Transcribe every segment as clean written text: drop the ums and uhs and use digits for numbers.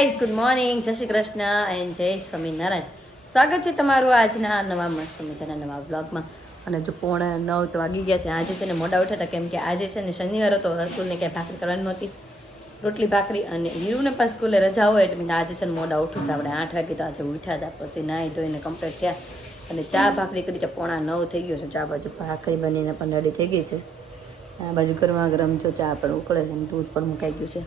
Good morning, જય Shri Krishna and જય સ્વામિનારાયણ. સ્વાગત છે તમારું આજના નવા મસ્ત મજાના નવા બ્લોગમાં. અને જો 8:45 તો વાગી ગયા છે. આજે છે ને મોડા ઉઠ્યા હતા કેમ કે આજે છે ને શનિવાર હતો. સ્કૂલને ક્યાંય ભાખરી કરવાની નહોતી, રોટલી ભાખરી. અને હીરુને પણ સ્કૂલે રજા હોય એટલે આજે છે ને મોડા ઉઠું છે. આપણે 8 વાગે તો આજે ઉઠ્યા હતા. પછી નાહી ધોઈને કમ્પ્લીટ થયા અને ચા ભાખરી કરી. 8:45 થઈ ગયો છે. ચા બાજુ ભાખરી બનીને પણ રેડી થઈ ગઈ છે. આ બાજુ ગરમા ગરમ જો ચા પણ ઉકળે છે, દૂધ પણ મુકાઈ ગયું છે.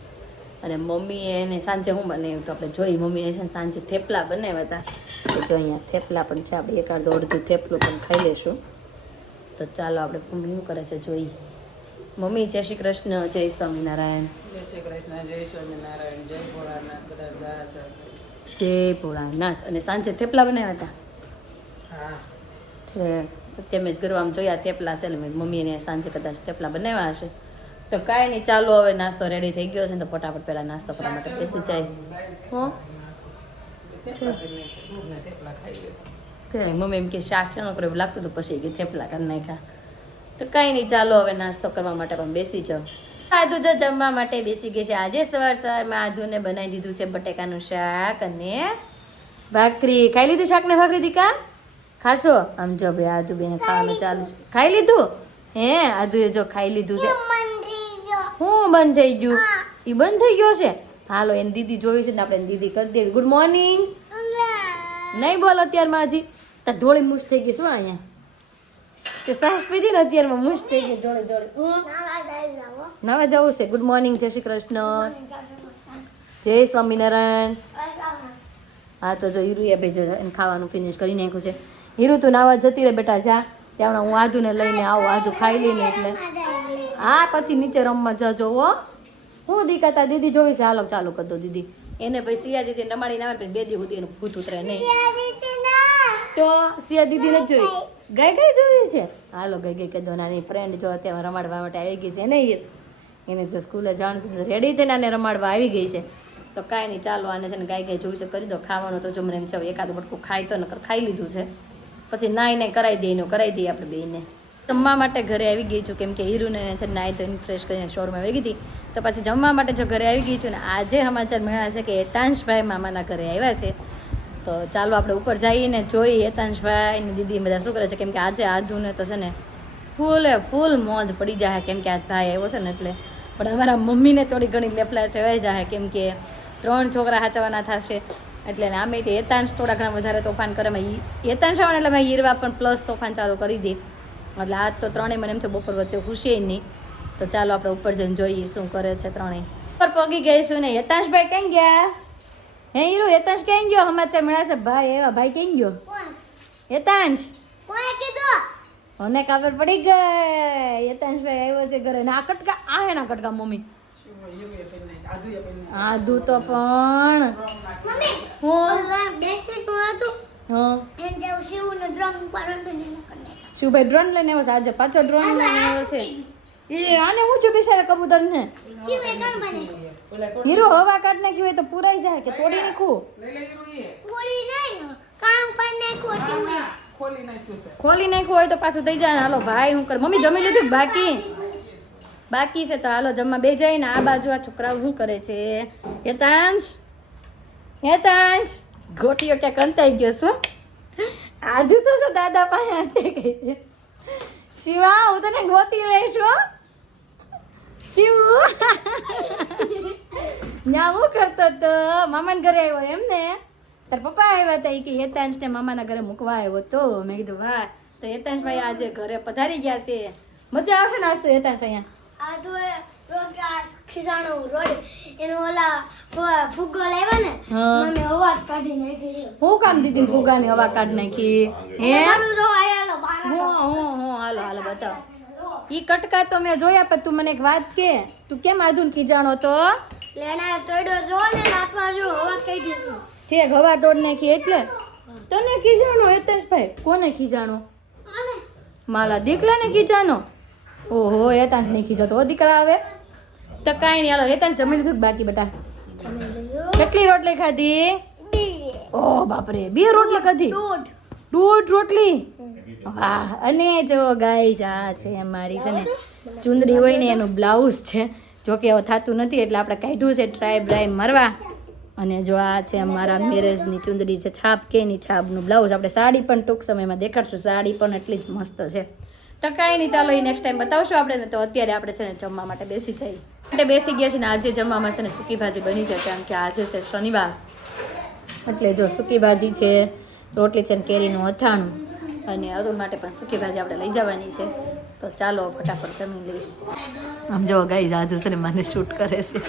અને મમ્મીએ એને સાંજે હું બનાવ્યું તો આપણે જોઈ. મમ્મીને છે સાંજે થેપલા બનાવ્યા હતા. તો જો અહીંયા થેપલા પણ છે. આપણે એકાદ અડધું થેપલું પણ ખાઈ લઈશું. તો ચાલો આપણે મમ્મી શું કરે છે જોઈ. મમ્મી જય શ્રી કૃષ્ણ, જય સ્વામિનારાયણ. જય શ્રી કૃષ્ણ, જય સ્વામિનારાયણ, જય ભોળાનાથ. બધા જય ભોળાનાથ. અને સાંજે થેપલા બનાવ્યા હતા. હા છે અત્યારે મેં ગરવામાં જોયા થેપલા છે એટલે મેં મમ્મીને સાંજે કદાચ થેપલા બનાવ્યા હશે. તો કાંઈ નહીં, ચાલો હવે નાસ્તો રેડી થઈ ગયો છે ને તો ફટાફટ પહેલાં નાસ્તો કરવા માટે બેસી જાય. મમ્મી એમ કે શાક છે ને એવું લાગતું હતું, પછી કે થેપલા કરી નાખ્યા. તો કાંઈ નહીં, ચાલો હવે નાસ્તો કરવા માટે પણ બેસી જાઓ. આદુ જો જમવા માટે બેસી ગઈ છે. આજે સવારમાં આદુને બનાવી દીધું છે બટેકાનું શાક અને ભાખરી. ખાઈ લીધું શાક ને ભાખરી દીકા? ખાશો? આમ જો ભાઈ આદુ બેને ખાવાનું ચાલુ છે. ખાઈ લીધું? હે આદુએ જો ખાઈ લીધું છે. હું બંધ થઈ ગયું? એ બંધ થઈ ગયો છે. હાલો એની દીદી જોઈ છે ને આપણે દીદી કરી દેવી. ગુડ મોર્નિંગ નહીં બોલો અત્યારમાં હજી તાર ધોળી મૂછ થઈ ગઈ શું અહીંયા તે સાસ પીધી ને અત્યારમાં મૂછ થઈ ગઈ જોડે જોડે. નવા જવું છે. ગુડ મોર્નિંગ, જય શ્રી કૃષ્ણ, જય સ્વામિનારાયણ. હા તો જો હીરુ એ ભાઈ એને ખાવાનું ફિનિશ કરી નાખ્યું છે. હીરુ તું નાવા જતી રહે બેટા, જા. ત્યાં હું આદુને લઈને આવું, આદુ ખાઈ લઈને એટલે હા પછી નીચે રમવા જજો. હો હું દીકાતા દીદી જોઈ છે. હાલો ચાલુ કરી દો દીદી. એને ભાઈ સિયા દીદી રમાડી ના આવે 2 દિવસ સુધી એનું ભૂત ઉતરે નહીં. તો સિયા દીદી ને જોઈ ગાય ગાય જોઈ છે. હાલો ગઈ ગઈ કે દો નાની ફ્રેન્ડ જો અત્યારે રમાડવા માટે આવી ગઈ છે ને. એને જો સ્કૂલે જવાનું છે રેડી થઈને આને રમાડવા આવી ગઈ છે. તો કાંઈ નહીં, ચાલો આને છે ને ગાય ગાય જોઈ છે કરી દો. ખાવાનું તો જો મને એમ છે એકાદું બટકું ખાય તો નકર ખાઈ લીધું છે. પછી નાઈ ને કરાવી દઈએ એનું કરાવી દઈએ આપણે બેને. જમવા માટે ઘરે આવી ગઈ છું કેમ કે હીરુને છે નાઈ તો ફ્રેશ કરીને શોરમાં આવી ગઈ હતી. તો પછી જમવા માટે જો ઘરે આવી ગઈ છું ને આજે સમાચાર મળ્યા છે કે હેતાંશભાઈ મામાના ઘરે આવ્યા છે. તો ચાલો આપણે ઉપર જઈને જોઈએ હેતાંશભાઈ ને દીદી બધા શું કરે છે. કેમ કે આજે આદુને તો છે ને ફૂલ મોજ પડી જાય કેમ કે આજ ભાઈ આવ્યો છે ને એટલે. પણ અમારા મમ્મીને થોડી ઘણી લેફલા ઠેવાઈ જાય કેમ કે 3 છોકરા સાચવવાના થશે એટલે આમે તે હેતાંશ થોડા ઘણા વધારે તોફાન કરે. હેતાંશ આવવાને એટલે મેં હીરવા પણ પ્લસ તોફાન ચાલુ કરી દે. એટલે આજ તો ત્રણેય મને એમ છે બપોર વચ્ચે ખુશી નહીં. તો ચાલો આપણે ઉપર જઈને જોઈએ શું કરે છે ત્રણેય. ઉપર પગી ગઈ છું ને. હેતાંશભાઈ ક્યાં ગયા? હે હીરુ હેતાંશ ક્યાં ગયો? સમાચાર મળ્યા છે ભાઈ એવા ભાઈ ક્યાં ગયો? હેતાંશ મને ખબર પડી ગઈ હેતાંશભાઈ આવ્યો છે ઘરે. ના કટકા આ હે ના કટકા મમ્મી આદુ તો પણ શું ભાઈ ડ્રોન લઈને આવ્યો છે આજે પાછો ડ્રોન લઈને આવ્યો છે. એ આને હું છું બિચારા કબૂતર ને હીરો હવા કાઢ નાખ્યું હોય તો પુરાઈ જાય કે તોડી નાખું? ખોલી નાખ્યું હોય તો પાછું થઈ જાય. હાલો ભાઈ હું કર મમ્મી જમી લીધું બાકી છે તો હાલો જમવા બે જાય ને. આ બાજુ આ છોકરાઓ શું કરે છે? હેતાંશ ગોટીઓ ક્યાંક અંતાઈ ગયો શું? આજુ તો શું દાદા પાસે અંતે ગઈ છે. શિવા હું તને ગોતી લઈશ. શિવ ના હું કરતો તો મામાના ઘરે આવ્યો એમ ને? તાર પપ્પા આવ્યા હતા કે હેતાંશને મામાના ઘરે મૂકવા આવ્યો તો. મેં કીધું વાહ. તો હેતાંશભાઈ આજે ઘરે પધારી ગયા છે. મજા આવશે ને આજ તો હેતાંશ અહીંયા? હું કામ દીદી ફુગાની હવા કાઢી નાખી? હે હાલો બતાવો. ઈ કટકા તો મેં જોયા પણ તું મને એક વાત કે તું કેમ આધુન ખીજાણો તો? ઠીક હવા તોડ નાખી એટલે તને ખીજાણો હેતાંશભાઈ? કોને ખીજાણો? માલા દીકલાને ખીજાણો? ઓહો હેતાંશ નહીં ખીજાતો હો દીકરા આવે. તો કાંઈ નહીં હાલો હેતાંશ જમી લીધું બાકી બેટા? કેટલી રોટલી ખાધી? ઓહ બાપરે 2 રોટલી ખાધી? 1.5 રોટલી? વાહ. અને જો ગાઈસ આ છે અમારી છે ને ચુંદડી હોય ને એનું બ્લાઉઝ છે. જોકે હવે થતું નથી એટલે આપણે કાઢ્યું છે ટ્રાય બ્રાય મારવા. અને જો આ છે અમારા મેરેજની ચુંદડી છે, છાપ કેની છાપનું બ્લાઉઝ. આપણે સાડી પણ ટૂંક સમયમાં દેખાડશું, સાડી પણ એટલી જ મસ્ત છે. તો કાંઈ નહીં, ચાલો એ નેક્સ્ટ ટાઈમ બતાવશું આપણે ને. તો અત્યારે આપણે છે ને જમવા માટે બેસી જઈએ. માટે બેસી ગયા છે ને આજે જમવામાં છે ને સૂકી ભાજી બની છે, કારણ કે આજે છે શનિવાર. એટલે જો સૂકી ભાજી છે, રોટલી છે ને કેરીનું અથાણું, અને અરુણ માટે પણ સૂકી ભાજી આપણે લઈ જવાની છે. તો ચાલો ફટાફટ જમી લઈએ. આમ જો ગાઈઝ આદુ છે ને મને શૂટ કરે છે.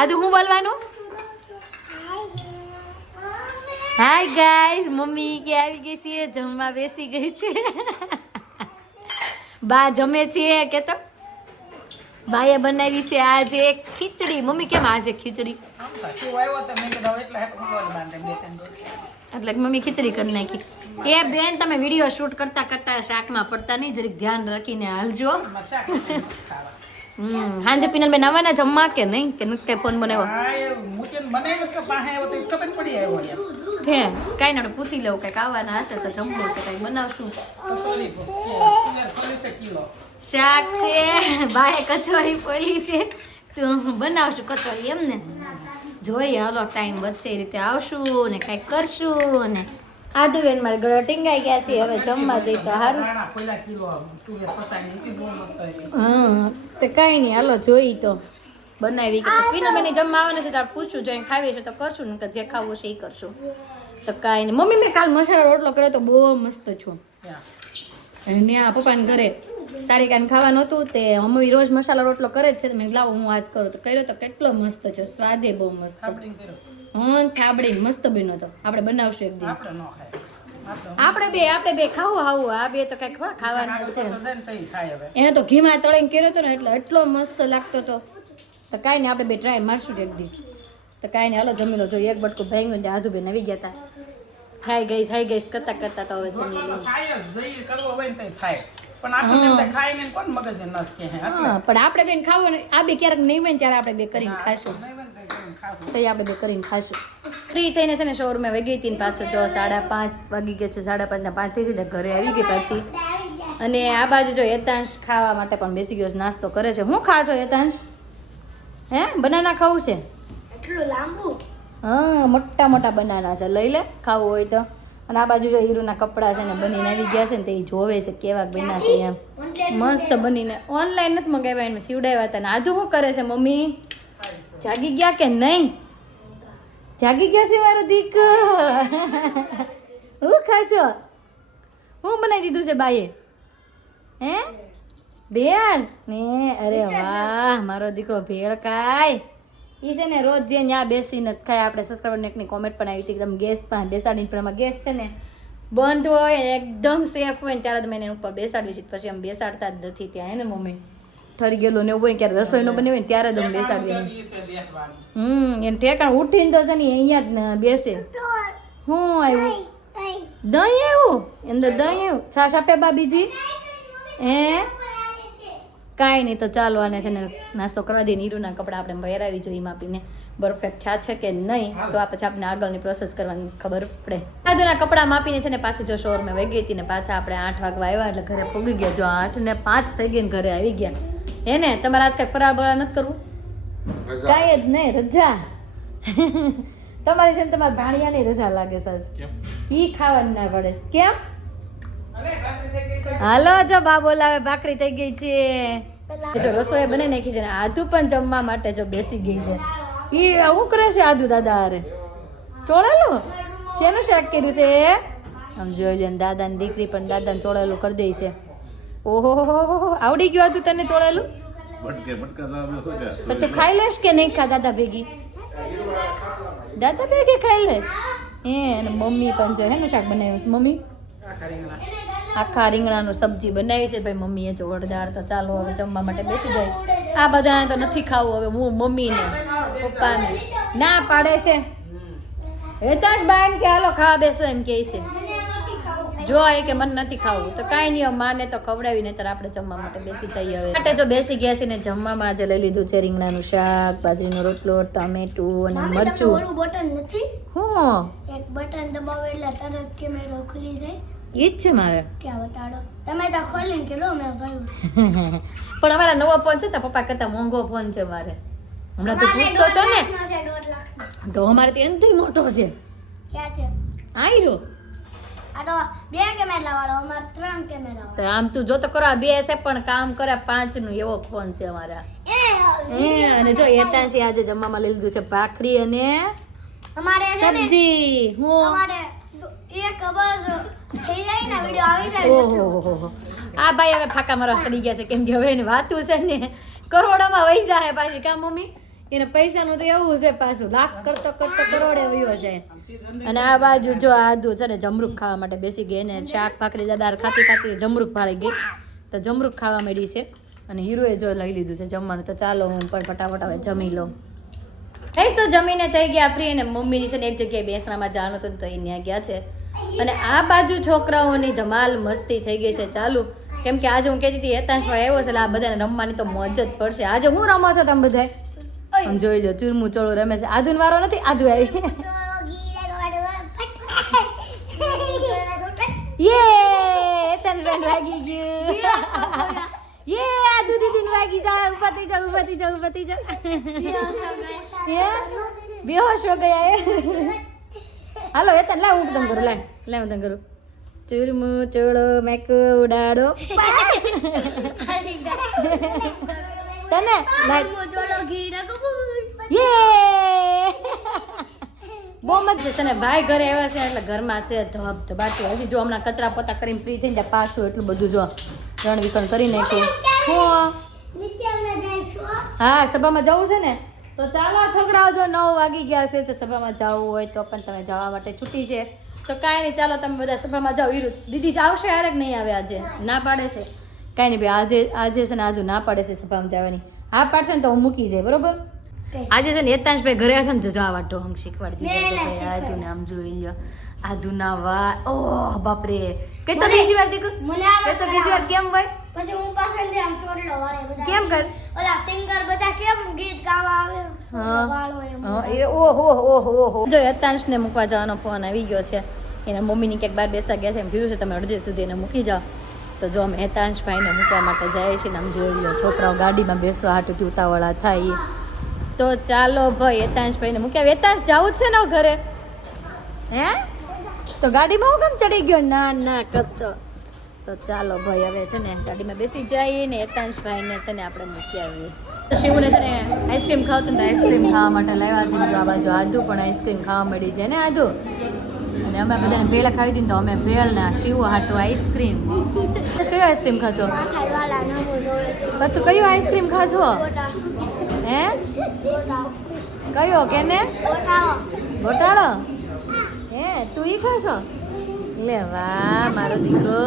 આદુ હું બોલવાનું? હાય ગાઈઝ, મમ્મી કે આવી ગઈ છે, જમવા બેસી ગઈ છે. બા જમે છે કે તો બાએ બનાવી છે આજે ખીચડી. મમ્મી કેમ આજે ખીચડી? એટલે મમ્મી ખીચડી કરી નાખી. એ બેન તમે વિડીયો શૂટ કરતા કરતા શાકમાં પડતા નહીં, જરીક ધ્યાન રાખીને હાલજો. હાંજે પિનલ બેન આવવાના જમવા કે નહીં? કે નથી કઈ ફોન બનાવ્યો? હે કાંઈ ના, પૂછી લઉં કઈક આવવાના હશે તો જમવું છે, કઈક બનાવશું. શાક છે, બાએ કચોરી પોલી છે, તો બનાવશું કચોરી એમ ને. જોઈએ હાલો ટાઈમ વધશે એ રીતે આવશું ને કઈક કરશું. અને આદુ બેન મારે ગળા ટીંગાઈ ગયા છે, હવે જમવા દઈ તો સારું. તો કઈ નહીં હાલો જોઈ તો બનાવી કે પીનલ બેન જમવા આવવાના છે તો પૂછું, જો ખાવી છે તો કરશું ને જે ખાવું છે એ કરશું. તો કાંઈ નહીં. મમ્મી મેં કાલ મસાલા રોટલો કર્યો તો બહુ મસ્ત છો. ને આ પપ્પાને ઘરે સારિકાને ખાવાનું હતું તે મમ્મી રોજ મસાલા રોટલો કરે જ છે, મેં લાવો હું આજ કરું. તો કર્યો તો કેટલો મસ્ત છે, સ્વાદે બહુ મસ્ત. હા થાબડી મસ્ત બન્યો તો. આપણે બનાવશું એક દિવસ. આપણે બે ખાવું હાવું. આ બે તો કઈ ખાવાના છે. એને તો ઘીમાં તળીને કર્યો હતો ને એટલે એટલો મસ્ત લાગતો હતો. તો કાંઈ નહીં, આપણે બે ટ્રાય મારશું એક દી. તો કાંઈ નહીં હાલો જમી લો. જો એક બટકું ભાંગ્યું ને આધુ બેન આવી ગયા હતા. હાઈ ગઈશ કરતા કરતા તો હવે જમી લઈએ. પણ આપણે બેન ખાવું ને આ બે ક્યારેક નહીં હોય ને ત્યારે આપણે બે કરીને ખાશું. તો આપણે બે કરીને ખાશું. ફ્રી થઈને છે ને શોરૂમે વહી ગઈ હતી ને પાછો જો 5:30 વાગી ગયા છે. 5:30 થઈ એટલે ઘરે આવી ગઈ પાછી. અને આ બાજુ જો હેતાંશ ખાવા માટે પણ બેસી ગયો, નાસ્તો કરે છે. હું ખાશો હેતાંશ? હે બનાના ખાવું છે? એટલું લાંબુ? હા મોટા મોટા બનાના છે, લઈ લે ખાવું હોય તો. અને આ બાજુ જો હીરુના કપડાં છે ને બનીને આવી ગયા છે ને તે જોવે છે કેવા બન્યા છે એમ. મસ્ત બનીને ઓનલાઈન નથી મંગાવ્યા, એને સીવડાવ્યા હતા. ને આધુ શું કરે છે? મમ્મી જાગી ગયા કે નહીં? જાગી ગયા છે મારો દીક. હું ખાશો? હું બનાવી દીધું છે બાએ? હે ભેળ ને? અરે વાહ મારો દીકરો ભેળ ખાય. એ છે ને રોજ જે ત્યાં બેસીને જ ખાય. આપણે સબસ્ક્રાઈબર એકની કોમેન્ટ પણ આવી હતી એકદમ ગેસ પાસે બેસાડીને, પણ ગેસ છે ને બંધ હોય ને એકદમ સેફ હોય ને ત્યારે તમે એને ઉપર બેસાડવી છે. પછી આમ બેસાડતા જ નથી ત્યાં. હે ને મમ્મી ઠરી ગયેલું ને એવું હોય ક્યારે રસોઈ નો બની હોય ને ત્યારે જ અમે બેસાડીએ. એને ઠેકાણ ઉઠીને તો છે ને અહીંયા જ બેસે. હું આવ્યું દહીં આવ્યું અંદર દહીં આવ્યું. છાશ આપે બા બીજી? હે કાંઈ નહીં. તો ચાલો આને છે ને નાસ્તો કરવા દઈએ. નીરુના કપડાં આપણે પહેરાવી જોઈએ માપીને પરફેક્ટ થયા છે કે નહીં. તો આ પછી આપણે આગળની પ્રોસેસ કરવાની ખબર પડે. આદુના કપડાં માપીને છે ને પાછી જો શોરમાં વહી ગઈ હતી ને પાછા આપણે 8 વાગવા આવ્યા એટલે ઘરે પૂગી ગયા. જો 8:05 થઈ ગઈ ને ઘરે આવી ગયા. હે ને તમારે આજ કાંઈ ફરાળ બરાળ નથી કરવું? કાંઈ જ નહીં, રજા. તમારી છે ને તમારા ભાણિયાની રજા લાગે સાહેબ. ઈ ખાવાનું ના પડે કેમ? હાલો જો બા બોલાવે ભાખરી થઈ ગઈ છે. જો રસોઈ બની નાખી છે ને આદુ પણ જમવા માટે જો બેસી ગઈ છે. ઈ આવું કરે છે આદુ દાદા હારે. ચોળેલું શેનું શાક કર્યું છે? આમ જોઈ દાદાની દીકરી પણ દાદાને ચોળેલું કરી દે છે. ઓહો આવડી ગયું હતું તને ચોળેલું? તું ખાઈ લેશ કે નહીં? ખા દાદા ભેગી ખાઈ લેશ. હે અને મમ્મી પણ જો હેનું શાક બનાવ્યું છે? મમ્મી આખા રીંગણાનું સબ્જી બનાવી છે ભાઈ મમ્મીએ જોરદાર. તો ચાલો હવે જમવા માટે બેસી જાય. આ બધાને તો નથી ખાવું. હવે હું મમ્મીને પપ્પાને ના પાડે છે. હેતાશ બા એમ કે હાલો ખાવા બેસો એમ કે છે. જો એ કે મને નથી ખાવું તો કાંઈ નહીં, માને તો ખવડાવી નહીં. ત્યારે આપણે જમવા માટે બેસી જઈએ. હવે માટે જો બેસી ગયા છે ને જમવામાં આજે લઈ લીધું છે રીંગણાનું શાક, બાજરીનો રોટલો, ટમેટું અને મરચું. બટન નથી હું એક બટન દબાવો એટલે તરત કેમેરો ખુલી જાય. ઈ જ છે મારે. ક્યાં બતાડો તમે તો ખોલીને કે લો મેં જોયું. પણ અમારા નવો ફોન છે તો પપ્પા કરતા મોંઘો ફોન છે મારે. હમણાં તો પૂછતો હતો ને તો અમારે તો એનથી મોટો છે ક્યાં છે આયરો આ તો 2 કેમેરા વાળો અમાર 3 કેમેરા તો આમ તું જો તો કરો આ 2 છે પણ કામ કરે 5 નું એવો ફોન છે અમારા વાળો અને જો એતાંશી આજે જમવામાં લઈ લીધું છે ભાખરી અને અમારે છે ને સબ્જી હું અમારે એક બસ થઈ જાય ને વિડિયો આવી જાય ઓહો આ ભાઈ હવે ફાકા મારવા ચડી ગયા છે કેમ કે હવે એની વાતું છે ને કરોડોમાં વહી જાય પાછી કા મમ્મી એને પૈસાનું તો એવું છે પાછું લાખ કરતો કરોડે વયો જાય અને આ બાજુ જો આદુ છે ને જમરૂખ ખાવા માટે બેસી ગઈ ને શાક ભાખરી દાળ ખાતી જમરૂખ ભાળી ગઈ તો જમરૂખ ખાવા માંડી છે અને હીરોએ જો લઈ લીધું છે જમવાનું તો ચાલો હું પણ ફટાફટ હવે જમી લઉં કઈશ તો જમીને થઈ ગયા ફ્રી અને મમ્મીની છે ને એક જગ્યાએ બેસણામાં જવાનું હતું તો એ ત્યાં ગયા છે અને આ બાજુ છોકરાઓની ધમાલ મસ્તી થઈ ગઈ છે ચાલુ કેમ કે આજે હું કહેતી હતી હેતાંશમાં આવ્યો છે એટલે આ બધાને રમવાની તો મોજ જ પડશે આજે હું રમો છો તમે બધા આમ જોઈ લો ચૂરમું ચોળું રમે છે આધુન વારો નથી આધુ આવી યે હેતાંશ બેન વાગી ગયું યે આધુ દીદીને વાગી જા ઉભા થઈ જા બેહોશ હો ગયા હાલો હેતાંશ લે હું તમ કરું લે હું તમ કરું ચૂરમું ચોળો મેક ઉડાડો તને યે બહુ મજા છે ને ભાઈ ઘરે આવ્યા છે એટલે ઘરમાં છે ધબધબાટી હજી જો હમણાં કચરા પોતા કરીને ફ્રી થઈ જાય પાછું એટલું બધું જો રણ વિકણ કરી નાખ્યું હા સભામાં જવું છે ને તો ચાલો છોકરાઓ જો 9 વાગી ગયા છે તો સભામાં જવું હોય તો પણ તમે જવા માટે છૂટી છે તો કાંઈ નહીં ચાલો તમે બધા સભામાં જાઓ વીરુ દીદી આવશે હારે કે નહીં આવે આજે ના પાડે છે કાંઈ નહીં ભાઈ આજે છે ને આજુ ના પાડે છે સભામાં જવાની હા પાડશે ને તો હું મૂકી જાય બરોબર આજે છે ને હેતાંશભાઈ ઘરે હતા ને તો જો આવા ઢોંગ શીખવાડી દીધા આધુ ને આમ જોઈ લ્યો આધુ ના વા ઓહ બાપરે કે તો બીજી વાર દીકુ કે તો બીજી વાર કેમ ભાઈ પછી હું પાછળથી આમ ચોરલો વાળે બધા કેમ કર ઓલા સિંગર બધા કેમ ગીત ગાવા આવે વાળો એમ એ ઓહો જો હેતાંશ ને મૂકવા જવાનો ફોન આવી ગયો છે એના મમ્મીની ક્યાંક બહાર બેસતા ગયા છે એમ કીધું છે તમે અડધે સુધી એને મૂકી જાઓ તો જો અમે હેતાંશભાઈને મૂકવા માટે જાય છે ને આમ જોઈ લો છોકરાઓ ગાડીમાં બેસવા હાટુથી ઉતાવળા થાય તો ચાલો ભાઈ હેતાંશભાઈને મૂક્યા હેતાંશ જવું જ છે ને ઘરે હે તો ગાડીમાં હું કેમ ચડી ગયો ના કરતો તો ચાલો ભાઈ હવે છે ને ગાડીમાં બેસી જઈએ ને હેતાંશભાઈને છે ને આપણે મૂકી આવીએ તો શિવને છે ને આઈસ્ક્રીમ ખાવતું ને આઈસ્ક્રીમ ખાવા માટે લાવ્યા છે જો આ બાજુ આદુ પણ આઈસ્ક્રીમ ખાવા મળી છે ને આદુ અને અમે બધાને ભેળ ખાવી હતી ને તો અમે ભેળ ના શિવ હાટું આઈસ્ક્રીમ કયો આઈસ્ક્રીમ ખાજો પાછળવાળા નામો જોવે છે તું કયો આઈસ્ક્રીમ ખાજો હે કયો કેને ગોટાળો હે તું ઈ ખાશો લે વાહ મારો દીકરો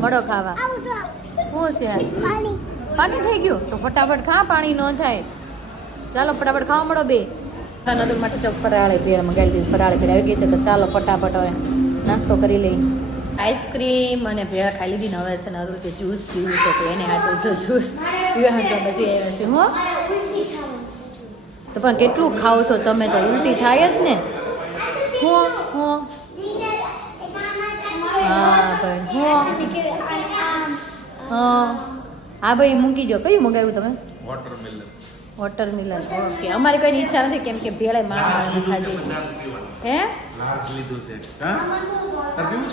વડો ખાવા શું છે પાણી થઈ ગયું તો ફટાફટ ખા પાણી ન થાય ચાલો ફટાફટ ખાવા મળો બે નદુર માટે ચોક ફરાળે ભેળ મંગાવી દીધી ફરાળે ભેળ આવી ગઈ છે તો ચાલો ફટાફટ હવે નાસ્તો કરી લઈ આઈસ્ક્રીમ અને ભેળ ખાઈ લીધી ને હવે છે ને અરુલ કે જ્યુસ પીવું છે તો એને હાટું જો જ્યુસ પીવા હાટું પછી આવ્યો છે હું તો પણ કેટલું ખાવ છો તમે તો ઉલટી થાય જ ને હું હા ભાઈ હા ભાઈ મૂકી દો કયું મંગાવ્યું તમે વોટરમિલન ઓકે અમારી કોઈ ઈચ્છા નથી કેમ કે ભેળે માણસ ખાધી હે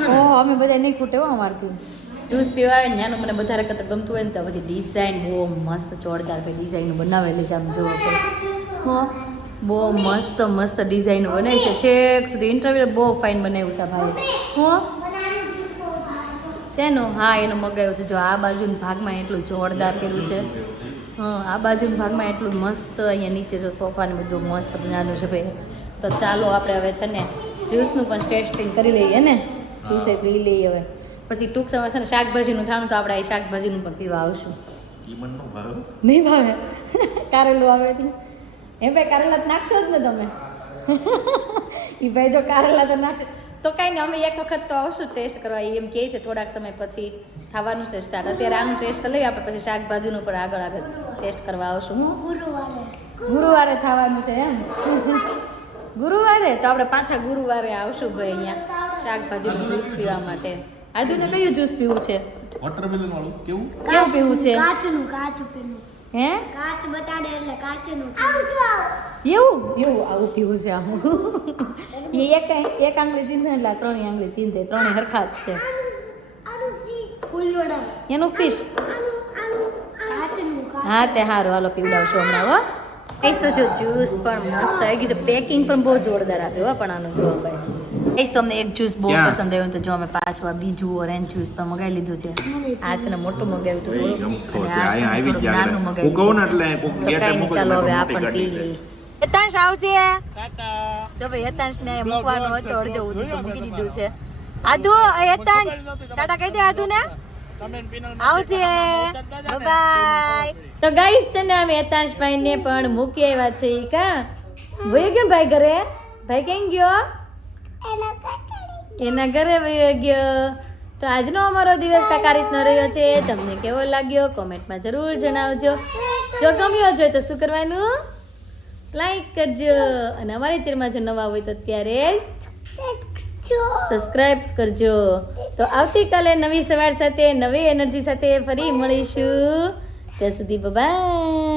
ઓહો અમે બધા નહીં ખૂટે હો અમારથી જ્યુસ પીવાય ને એનું મને વધારે કરતાં ગમતું હોય ને તો બધી ડિઝાઇન બહુ મસ્ત જોરદાર ભાઈ ડિઝાઇન બનાવેલી છે આમ જોવો તો હા બહુ મસ્ત ડિઝાઇન બનાવી છે છેક સુધી ઇન્ટરવ્યુ બહુ ફાઇન બનાવ્યું છે ભાઈ હું શેનું હા એનું મગાવ્યું છે જો આ બાજુના ભાગમાં એટલું જોરદાર કર્યું છે હા આ બાજુના ભાગમાં એટલું મસ્ત અહીંયા નીચે જો સોફા ને બધું મસ્ત બનાવ્યું છે ભાઈ તો ચાલો આપણે હવે છે ને જ્યુસનું પણ ટેસ્ટિંગ કરી લઈએ ને જ્યુસે પી લઈએ હવે પછી ટૂંક સમય છે ને શાકભાજીનું થાણું તો આપણે આ શાકભાજીનું પણ પીવા આવશું નહીં ભાવે કારેલું આવે છે એમ ભાઈ કારેલા તો નાખશો જ ને તમે એ ભાઈ જો કારેલા તો નાખશો તો કાંઈ નહીં અમે એક વખત તો આવશું ટેસ્ટ કરવા એમ કહે છે થોડાક સમય પછી થવાનું છે સ્ટાર્ટ અત્યારે આનું ટેસ્ટ લઈએ આપણે પછી શાકભાજીનું પણ આગળ ટેસ્ટ કરવા આવશું હું ગુરુવારે થવાનું છે એમ ગુરુવારે તો આપણે પાછા ગુરુવારે આવશું ભાઈ અહીંયા શાકભાજીનું જ્યુસ પીવા માટે આદુને કયું જ્યુસ પીવું છે વોટરમેલન વાળું કેવું કેવું પીવું છે કાચનું પીવું હે કાચ બતાડે એટલે કાચનું એવું આવું પીવું છે આમ એ એક આંગળી ચીંધે એટલે આ ત્રણેય આંગળી ચીંધે ત્રણેય હરખા જ છે આનું પીસ ફૂલવડા એનું ફિશ કાચનું હા તે હારું હાલો પીવડાવશું હમણાં હો કહીશ તો જો જ્યુસ પણ મસ્ત આવી ગયું છે પેકિંગ પણ બહુ જોરદાર આપ્યું હો પણ આનું જો ભાઈ કહીશ તો અમને એક જ્યુસ બહુ પસંદ આવ્યું તો જો અમે પાછું આ બીજું ઓરેન્જ જ્યુસ તો મગાવી લીધું છે આ છે ને મોટું મગાવ્યું હતું થોડું અને આ છે ને થોડુંક નાનું મગાવ્યું છે તો કઈ નહીં ચાલો હવે આ પણ પી લઈએ હેતાંશ આવજે જો ભાઈ હેતાંશ ને મૂકવાનું હતું અડધો સુધી તો મૂકી દીધું છે આદુ હેતાંશ ટાટા કહી દે આદુ ને આવજે બાય તો ગાઈસ છે ને અમે હેતાંશભાઈ ને પણ મૂકી આવ્યા છે કા વયો ગયો ભાઈ ઘરે ભાઈ કેમ ગયો એના ઘરે વયો ગયો તો આજનો અમારો દિવસ કાંઈક આ રીતનો રહ્યો છે તમને કેવો લાગ્યો કોમેન્ટમાં જરૂર જણાવજો જો ગમ્યો હોય તો શું કરવાનું લાઈક કરજો અને અમારી ચેનલમાં જો નવા હોય તો અત્યારે સબસ્ક્રાઇબ કરજો તો આવતીકાલે નવી સવાર સાથે નવી એનર્જી સાથે ફરી મળીશું ત્યાં સુધી બાય